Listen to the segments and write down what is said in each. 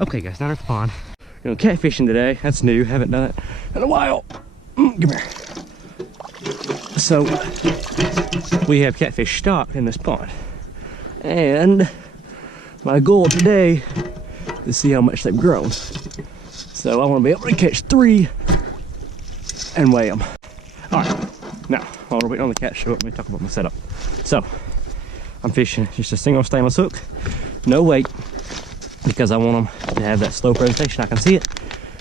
Okay guys, down at the pond. We're going catfishing today. That's new, haven't done it in a while. Come here. So, we have catfish stocked in this pond. And my goal today is to see how much they've grown. So I want to be able to catch 3 and weigh them. Alright, now, while we're waiting on the cat to show up, let me talk about my setup. So, I'm fishing just a single stainless hook, no weight, because I want them to have that slow presentation. I can see it.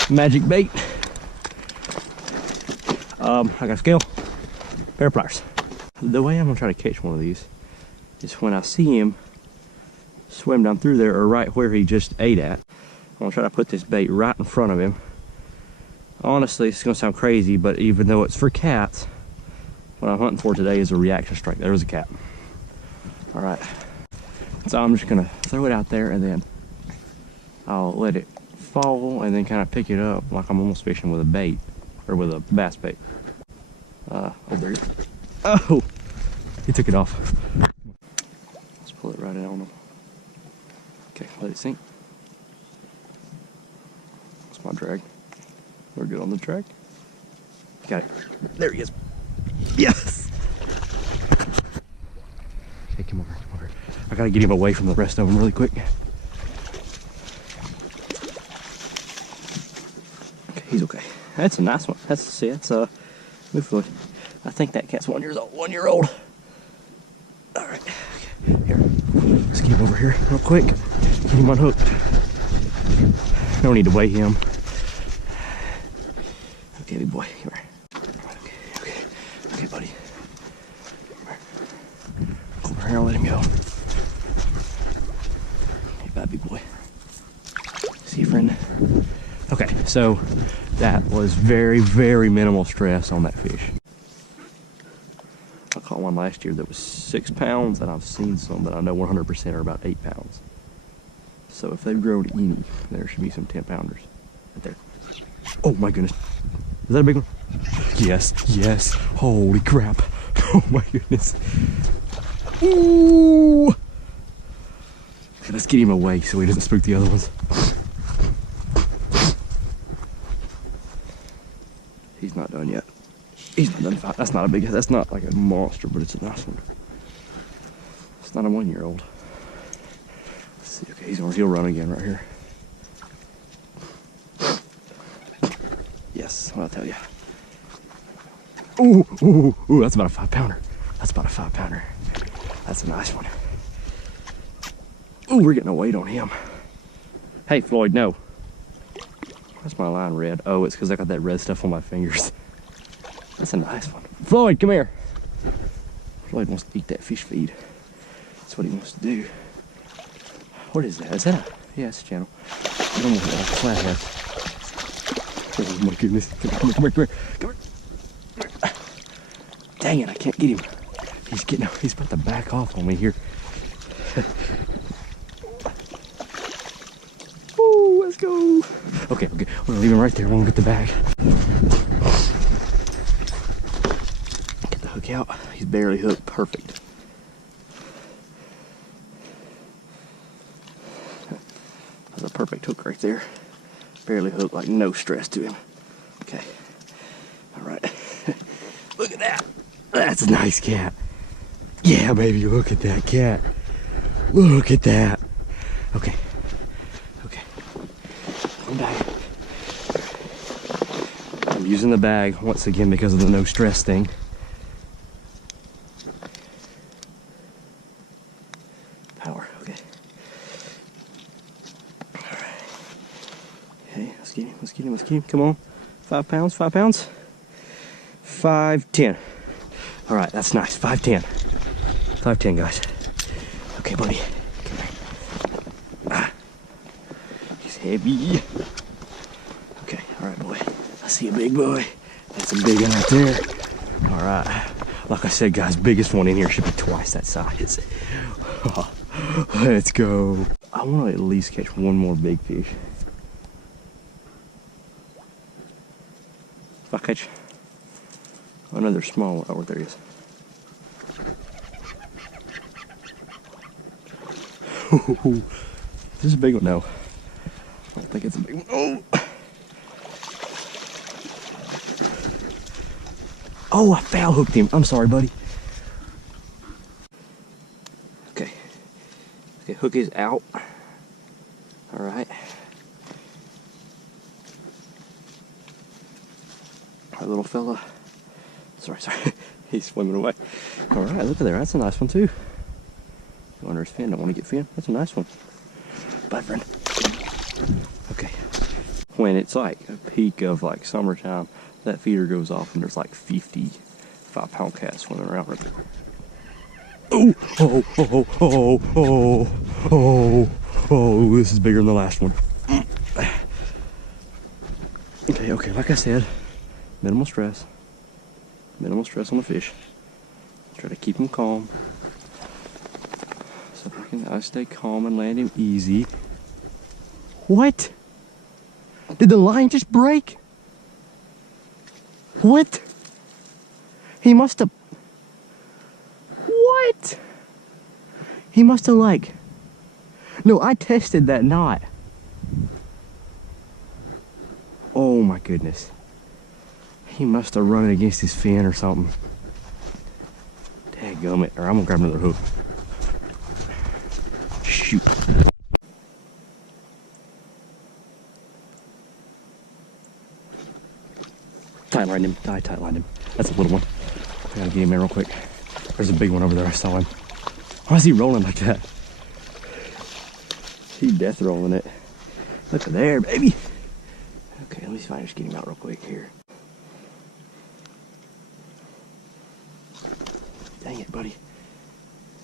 Magic bait. I got a scale, pair of pliers. The way I'm gonna try to catch one of these is when I see him swim down through there, or right where he just ate at. I'm gonna try to put this bait right in front of him. Honestly, it's gonna sound crazy, but even though it's for cats, what I'm hunting for today is a reaction strike. There was a cat. All right, so I'm just gonna throw it out there and then I'll let it fall and then kind of pick it up like I'm almost fishing with a bait, or with a bass bait. Oh, there he is. Oh, he took it off. Let's pull it right out on him. Okay, let it sink. That's my drag. We're good on the drag. Got it. There he is. Yes! Okay, come over, come over. I gotta get him away from the rest of them really quick. Okay, he's okay. That's a nice one. That's move forward. I think that cat's 1 year old. All right, okay. Here, let's get him over here real quick. Get him unhooked. No need to weigh him. Okay, big boy, come here. Okay, buddy. Come over here and let him go. Hey, bye, big boy. See you, friend. Okay, so that was very, very minimal stress on that fish. I caught one last year that was 6 pounds, and I've seen some that I know 100% are about 8 pounds. So if they've grown any, there should be some 10-pounders right there. Oh my goodness. Is that a big one? Yes, yes. Holy crap. Oh my goodness. Ooh! Okay, let's get him away so he doesn't spook the other ones. He's not done yet. He's not done. That's not a big, that's not like a monster, but it's a nice one. It's not a 1 year old. Let's see, okay, he'll run again right here. Yes, I'll tell you. Ooh, ooh, ooh, that's about a 5-pounder. That's about a 5-pounder. That's a nice one. Ooh, we're getting a weight on him. Hey, Floyd, no. Why's my line red? Oh, it's because I got that red stuff on my fingers. That's a nice one. Floyd, come here. Floyd wants to eat that fish feed. That's what he wants to do. What is that? Is that a... Yeah, it's a channel. I don't know what that flathead. Oh my goodness. Come here. Dang it, I can't get him. He's about to back off on me here. Ooh, let's go. Okay, I'm gonna leave him right there. I'm gonna get the bag. Get the hook out. He's barely hooked. Perfect. That's a perfect hook right there. Barely hooked, like no stress to him. Okay. All right. Look at that. That's a nice cat. Yeah, baby, look at that cat. Look at that. Okay. Okay. I'm back. I'm using the bag once again because of the no stress thing. Power, okay. All right. Okay, let's get him. Come on. 5 pounds, 5 pounds. 5'10". All right, that's nice. 5'10". 5'10", guys. Okay, buddy. Come here. Ah. He's heavy. Okay, all right, boy. I see a big boy. That's a big one right there. All right. Like I said, guys, biggest one in here should be twice that size. Let's go. I want to at least catch one more big fish. If I catch another small one, oh, there he is. This is a big one now. I think it's a big one. Oh! Oh, I foul hooked him. I'm sorry, buddy. Okay. Okay, hook is out. All right. Our little fella. Sorry. He's swimming away. All right, look at there. That's a nice one, too. Go under his fin. Don't want to get fin. That's a nice one. Bye, friend. Okay. When it's like a peak of like summertime, that feeder goes off and there's like 50 5-pound cats swimming around right there. Oh, oh, oh, oh, oh, oh, oh, this is bigger than the last one. Okay, okay, like I said, minimal stress on the fish. Try to keep him calm. So I stay calm and land him easy. What? Did the line just break? What? He must have... What? He must have like... No, I tested that knot. Oh my goodness. He must have run it against his fin or something. Dadgummit. Or I'm gonna grab another hook. Shoot. Tight lined him. Tight lined him. That's a little one. I gotta get him in real quick. There's a big one over there. I saw him. Why is he rolling like that? He death rolling it. Look at there, baby. Okay, let me see if I can just get him out real quick here. Dang it, buddy.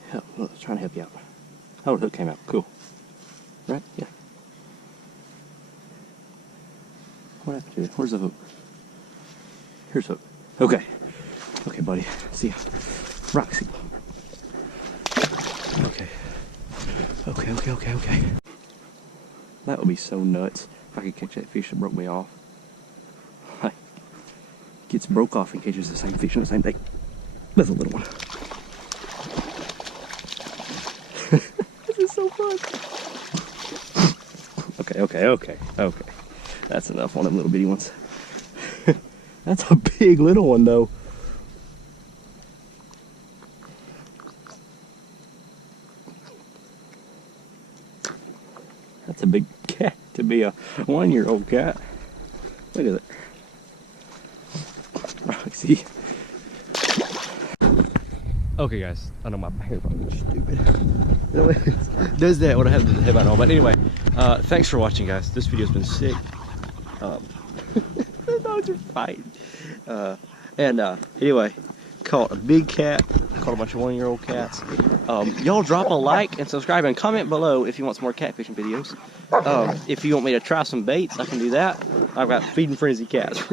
Help. Look, I was trying to help you out. Oh, the hook came out. Cool. Right? Yeah. What happened to it? Where's the hook? Here's hook. Okay. Okay, buddy. See ya. Roxy. Okay. Okay. That would be so nuts if I could catch that fish that broke me off. Like, gets broke off and catches the same fish on the same day. That's a little one. This is so fun. Okay. That's enough on them little bitty ones. That's a big little one though. That's a big cat to be a 1-year-old cat. Look at it. Roxy. Okay guys, I know my hair probably looks stupid. Does that when I have the headlight on. But anyway, thanks for watching guys. This video's been sick. The dogs are fighting. Anyway, caught a big cat, caught a bunch of 1-year-old cats. Y'all drop a like and subscribe and comment below if you want some more catfishing videos. If you want me to try some baits, I can do that. I've got feeding frenzy cats.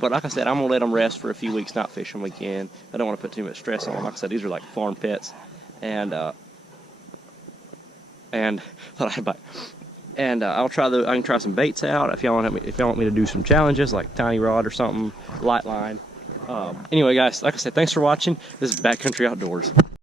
But like I said, I'm gonna let them rest for a few weeks, not fishing weekend. I don't want to put too much stress on them. Like I said, these are like farm pets, and I'll try I can try some baits out if y'all want me to do some challenges like tiny rod or something, light line. Anyway, guys, like I said, thanks for watching. This is Backcountry Outdoors.